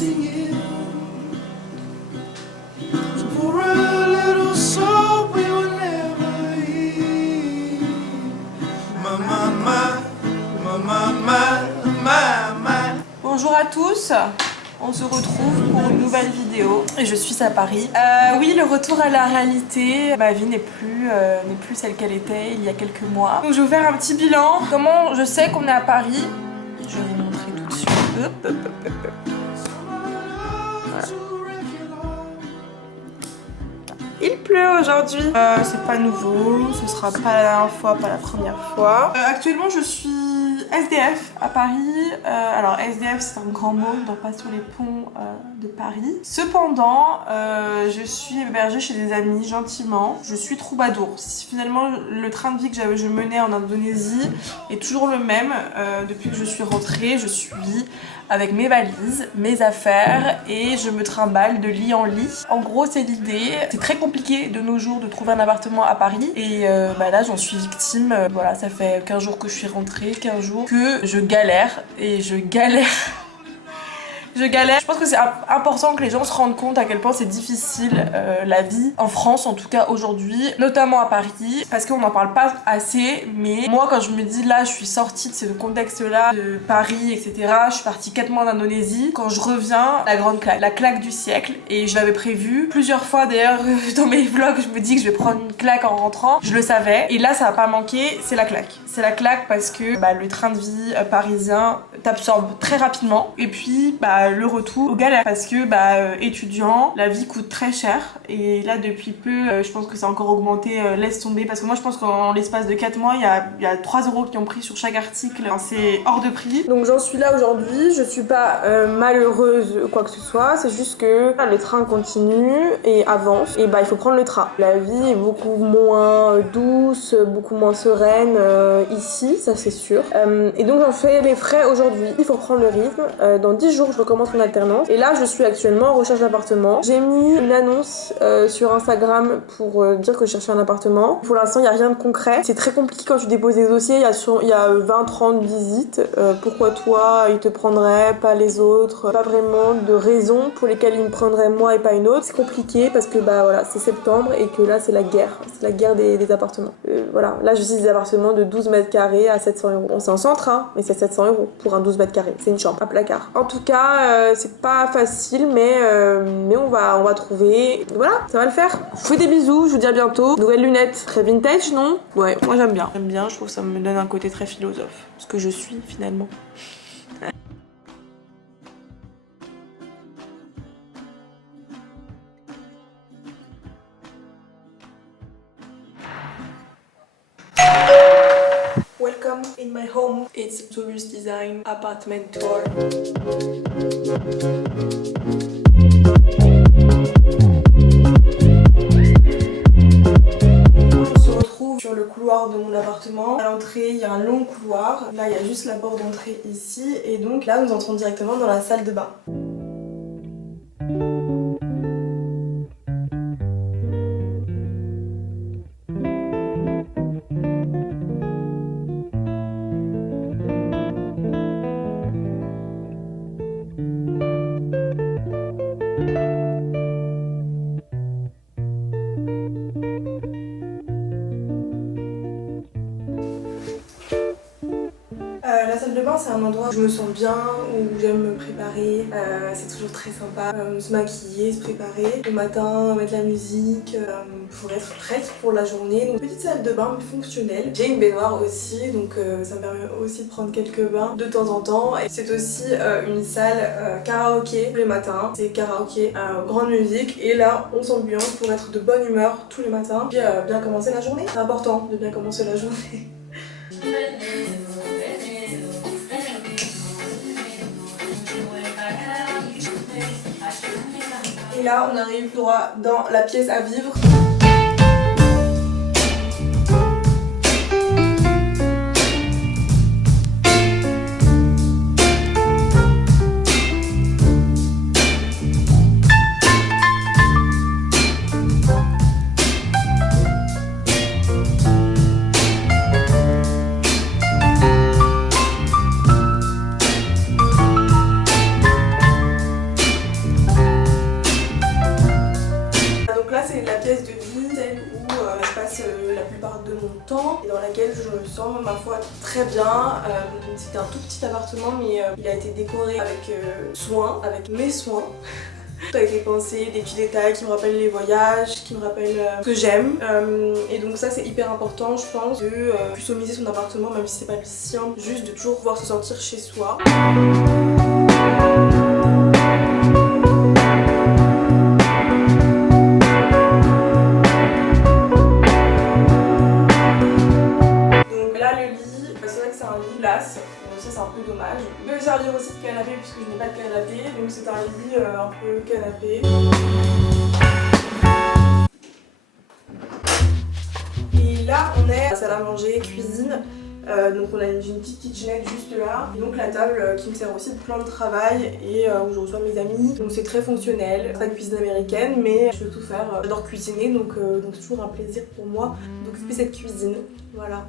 singing. So pour a little song we will never hear. Bonjour à tous, on se retrouve pour une nouvelle vidéo et je suis à Paris. Oui, le retour à la réalité, ma vie n'est plus celle qu'elle était il y a quelques mois. Donc je vais vous faire un petit bilan. Comment je sais qu'on est à Paris? Je vais vous montrer tout de suite. Hop, hop, hop, hop, hop. Voilà. Il pleut aujourd'hui. C'est pas nouveau, ce sera pas la dernière fois, pas la première fois. Actuellement je suis SDF à Paris. Alors SDF c'est un grand mot, on ne dort pas sur les ponts de Paris. Cependant, je suis hébergée chez des amis gentiment. Je suis troubadour. Finalement, le train de vie que je menais en Indonésie est toujours le même. Depuis que je suis rentrée, je suis avec mes valises, mes affaires et je me trimballe de lit en lit. En gros, c'est l'idée. C'est très compliqué de nos jours de trouver un appartement à Paris et là, j'en suis victime. Voilà, ça fait 15 jours que je suis rentrée, 15 jours que je galère et je galère. Je galère. Je pense que c'est important que les gens se rendent compte à quel point c'est difficile la vie en France, en tout cas aujourd'hui, notamment à Paris, parce qu'on n'en parle pas assez. Mais moi, quand je me dis là, je suis sortie de ce contexte-là, de Paris, etc. Je suis partie 4 mois en Indonésie. Quand je reviens, la grande claque, la claque du siècle. Et je l'avais prévu plusieurs fois d'ailleurs dans mes vlogs. Je me dis que je vais prendre une claque en rentrant. Je le savais. Et là, ça va pas manquer. C'est la claque. C'est la claque parce que le train de vie parisien t'absorbe très rapidement. Et puis, le retour aux galères parce que étudiant, la vie coûte très cher et là depuis peu je pense que ça a encore augmenté, laisse tomber, parce que moi je pense qu'en l'espace de 4 mois il y a 3 € qui ont pris sur chaque article, enfin, c'est hors de prix. Donc j'en suis là aujourd'hui, je suis pas malheureuse ou quoi que ce soit, c'est juste que le train continue et avance et il faut prendre le train. La vie est beaucoup moins douce, beaucoup moins sereine ici, ça c'est sûr, et donc j'en fais les frais aujourd'hui. Il faut reprendre le rythme, dans 10 jours je recommence mon alternance et là je suis actuellement en recherche d'appartement. J'ai mis une annonce sur Instagram pour dire que je cherchais un appartement. Pour l'instant il n'y a rien de concret, c'est très compliqué quand tu déposes des dossiers, il y a 20-30 visites. Pourquoi toi il te prendrait, pas les autres, pas vraiment de raison pour lesquelles il me prendrait moi et pas une autre. C'est compliqué parce que voilà, c'est septembre et que là c'est la guerre des appartements. Voilà, là je vise des appartements de 12 mètres carrés à 700 €. On c'est en centre mais c'est 700 € pour un 12 mètres carrés, c'est une chambre, un placard. En tout cas c'est pas facile mais on va trouver. Voilà, ça va le faire. Je vous fais des bisous, je vous dis à bientôt. Nouvelles lunettes, très vintage, non? Ouais, moi j'aime bien, je trouve que ça me donne un côté très philosophe, ce que je suis finalement. Welcome in my home. It's Tourist Design apartment tour. On se retrouve sur le couloir de mon appartement. À l'entrée, il y a un long couloir. Là, il y a juste la porte d'entrée ici. Et donc là, nous entrons directement dans la salle de bain. La salle de bain c'est un endroit où je me sens bien, où j'aime me préparer, c'est toujours très sympa, se maquiller, se préparer le matin, mettre la musique pour être prête pour la journée. Donc petite salle de bain mais fonctionnelle. J'ai une baignoire aussi donc ça me permet aussi de prendre quelques bains de temps en temps. Et c'est aussi une salle karaoké les matins, c'est karaoké, grande musique et là on s'ambiance pour être de bonne humeur tous les matins puis bien commencer la journée. C'est important de bien commencer la journée. Et là on arrive droit dans la pièce à vivre. et dans laquelle je me sens ma foi très bien. C'était un tout petit appartement mais il a été décoré avec soin, avec mes soins. Tout a été pensé, des petits détails qui me rappellent les voyages, qui me rappellent ce que j'aime. Et donc ça c'est hyper important je pense de customiser son appartement même si c'est pas le sien, juste de toujours pouvoir se sentir chez soi. Glace, ça c'est un peu dommage. Il peut servir aussi de canapé puisque je n'ai pas de canapé, donc c'est un lit un peu canapé. Et là on est à la salle à manger, cuisine, donc on a une petite kitchenette juste là, et donc la table qui me sert aussi de plan de travail et où je reçois mes amis, donc c'est très fonctionnel, c'est une cuisine américaine mais je peux tout faire, j'adore cuisiner donc c'est toujours un plaisir pour moi d'occuper cette cuisine, voilà.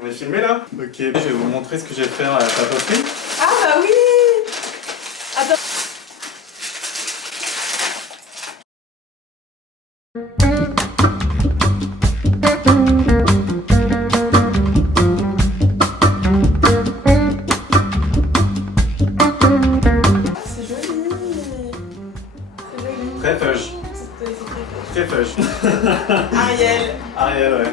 On est filmé là? Ok, je vais vous montrer ce que je vais faire à la papeterie. Ah bah oui! Attends. C'est joli! C'est joli. Très fudge. Très fudge. Ariel! Ariel, ouais.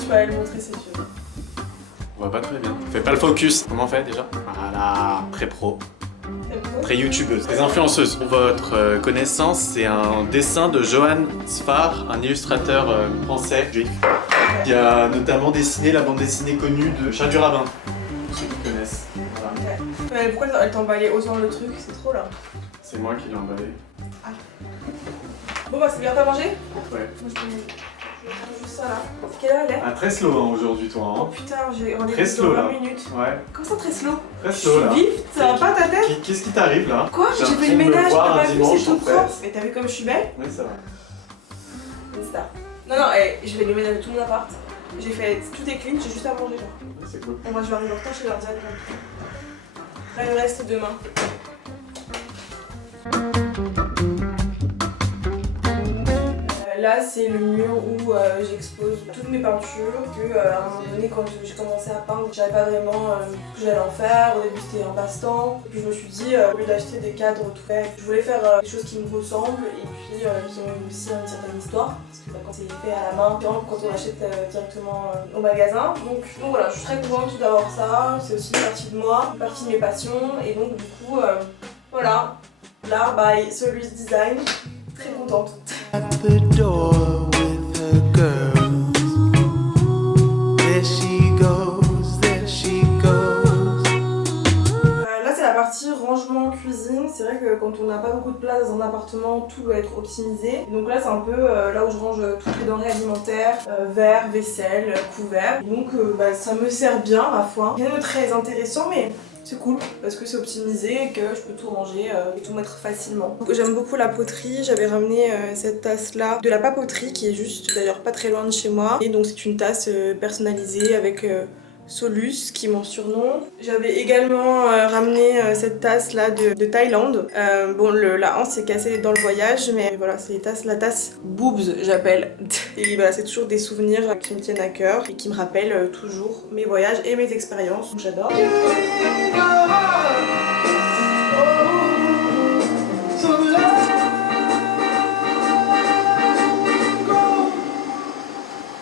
Tu vas aller le montrer si tu veux. On voit pas très bien. Fais pas le focus. Comment on fait déjà? Voilà. Très pro. Très youtubeuse. Très influenceuse. Pour votre connaissance, c'est un dessin de Johan Sfar, un illustrateur français juif, qui a notamment dessiné la bande dessinée connue de Chat du Rabbin. Pour ceux qui connaissent. Voilà. Mais pourquoi elle t'a emballé autant le truc? C'est trop là. C'est moi qui l'ai emballé. Ah. Bon bah c'est bien, t'as mangé? Ouais. Moi je vais faire juste ça là. Quelle heure elle est? Ah, très slow hein, aujourd'hui toi. Oh Hein. putain, j'ai rendez-vous Très slow, dans là. 20 minutes. Ouais. Comment ça très slow? Très Je slow là. suis vive, ça va pas ta tête? Qu'est-ce qui t'arrive là? Quoi? J'ai J'ai fait l'impression le de me ménage, voir t'as un pas vu, dimanche, c'est tout en fait. propre. Mais t'as vu comme je suis belle? Oui, ça va. Une star. Non, non, je vais le ménage de tout mon appart. J'ai fait tout est clean, j'ai juste à manger là. C'est cool. Bon, moi je vais arriver en retard chez leur direct. Là, il me reste demain. Là, c'est le mur où j'expose toutes mes peintures. À un moment donné, quand j'ai commencé à peindre, je savais pas vraiment ce que j'allais en faire. Au début, c'était un passe-temps. Et puis, je me suis dit, au lieu d'acheter des cadres tout faits, je voulais faire des choses qui me ressemblent et puis qui ont aussi une certaine histoire. Parce que quand c'est fait à la main, quand on achète directement au magasin. Donc voilà, je suis très contente d'avoir ça. C'est aussi une partie de moi, une partie de mes passions. Et donc, du coup, voilà, l'art by Solus Design. Très contente. At the door with her girls. There she goes, there she goes. Là c'est la partie rangement cuisine. C'est vrai que quand on n'a pas beaucoup de place dans un appartement, tout doit être optimisé. Donc là c'est un peu là où je range toutes les denrées alimentaires, verre, vaisselle, couverts. Donc ça me sert bien ma foi. Rien de très intéressant mais c'est cool parce que c'est optimisé et que je peux tout ranger et tout mettre facilement. J'aime beaucoup la poterie, j'avais ramené cette tasse là de la papeterie qui est juste d'ailleurs pas très loin de chez moi. Et donc c'est une tasse personnalisée avec Solus qui est mon surnom. J'avais également ramené cette tasse là de Thaïlande. Bon la hanse s'est cassée dans le voyage mais voilà c'est la tasse Boobs j'appelle. Et voilà c'est toujours des souvenirs qui me tiennent à cœur et qui me rappellent toujours mes voyages et mes expériences. Donc j'adore.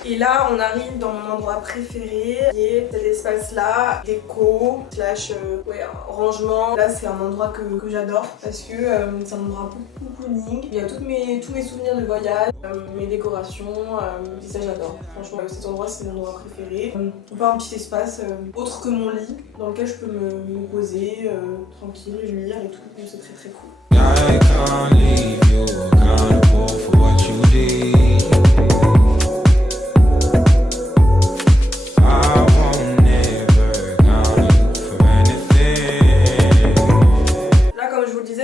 Et là, on arrive dans mon endroit préféré, qui est cet espace-là, déco, slash rangement. Là, c'est un endroit que j'adore parce que c'est un endroit un peu cocooning. Il y a tous mes souvenirs de voyage, mes décorations, et ça j'adore. Franchement, cet endroit, c'est mon endroit préféré. On part un petit espace autre que mon lit, dans lequel je peux me poser tranquille, lire et tout. Donc c'est très très cool. I can't leave you accountable for what you did.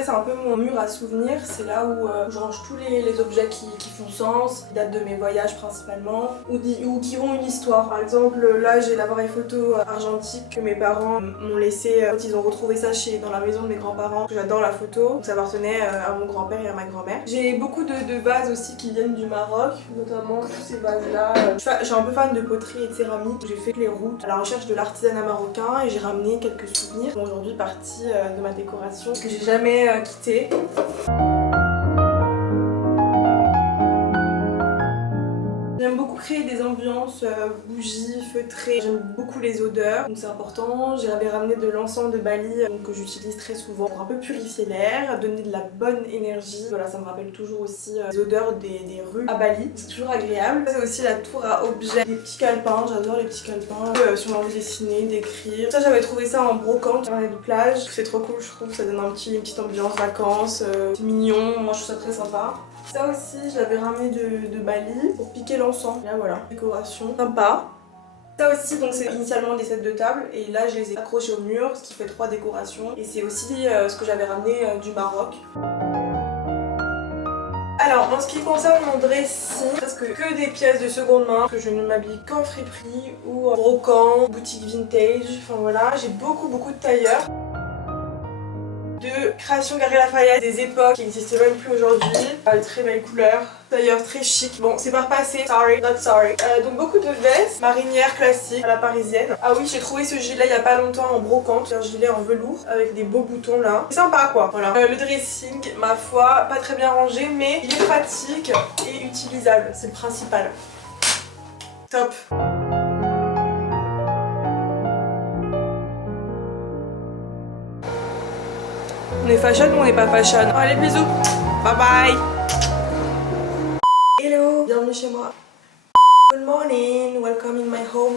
C'est un peu mon mur à souvenirs, c'est là où je range tous les objets qui font sens, qui datent de mes voyages principalement, ou qui ont une histoire. Par exemple, là j'ai l'appareil photo argentique que mes parents m'ont laissé quand ils ont retrouvé ça dans la maison de mes grands-parents. J'adore la photo, donc ça appartenait à mon grand-père et à ma grand-mère. J'ai beaucoup de vases aussi qui viennent du Maroc, notamment tous ces vases-là. Je suis un peu fan de poterie et de céramique. J'ai fait les routes à la recherche de l'artisanat marocain et j'ai ramené quelques souvenirs qui sont aujourd'hui partie de ma décoration que j'ai jamais quitté. J'aime beaucoup créer des ambiances bougies, feutrées. J'aime beaucoup les odeurs, donc c'est important. J'avais ramené de l'encens de Bali que j'utilise très souvent pour un peu purifier l'air, donner de la bonne énergie. Voilà, ça me rappelle toujours aussi les odeurs des rues à Bali. C'est toujours agréable. C'est aussi la tour à objets, des petits calepins. J'adore les petits calepins. Si on a envie de dessiner, d'écrire. Ça, j'avais trouvé ça en brocante, carnet de plage. C'est trop cool, je trouve. Ça donne une petite ambiance vacances. C'est mignon. Moi, je trouve ça très sympa. Ça aussi, je l'avais ramené de Bali pour piquer l'encens. Là, voilà, décoration sympa. Ça aussi, donc c'est initialement des sets de table et là, je les ai accrochés au mur, ce qui fait 3 décorations. Et c'est aussi ce que j'avais ramené du Maroc. Alors, en ce qui concerne mon dressing, presque que des pièces de seconde main, que je ne m'habille qu'en friperie ou en brocante, boutique vintage. Enfin voilà, j'ai beaucoup de tailleurs. De création Galeries Lafayette, des époques qui n'existent même plus aujourd'hui. De très belles couleurs, d'ailleurs très chic. Bon, c'est pas repassé, sorry, not sorry. Donc beaucoup de vestes, marinières classiques à la parisienne. Ah oui, j'ai trouvé ce gilet il y a pas longtemps en brocante, c'est un gilet en velours avec des beaux boutons là. C'est sympa quoi, voilà. Le dressing, ma foi, pas très bien rangé, mais il est pratique et utilisable, c'est le principal. Top. On est fashion ou on n'est pas fashion? Allez, bisous. Bye bye. Hello, bienvenue chez moi. Good morning, welcome in my home.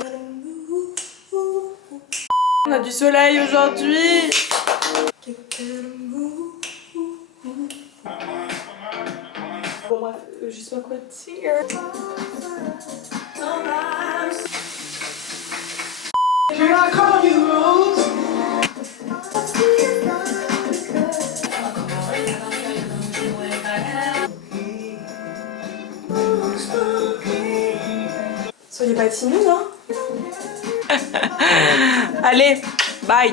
On a du soleil aujourd'hui. Bon bref, juste un quoi here. Can I call you Rose? Soyez pas timide, hein. Allez, bye.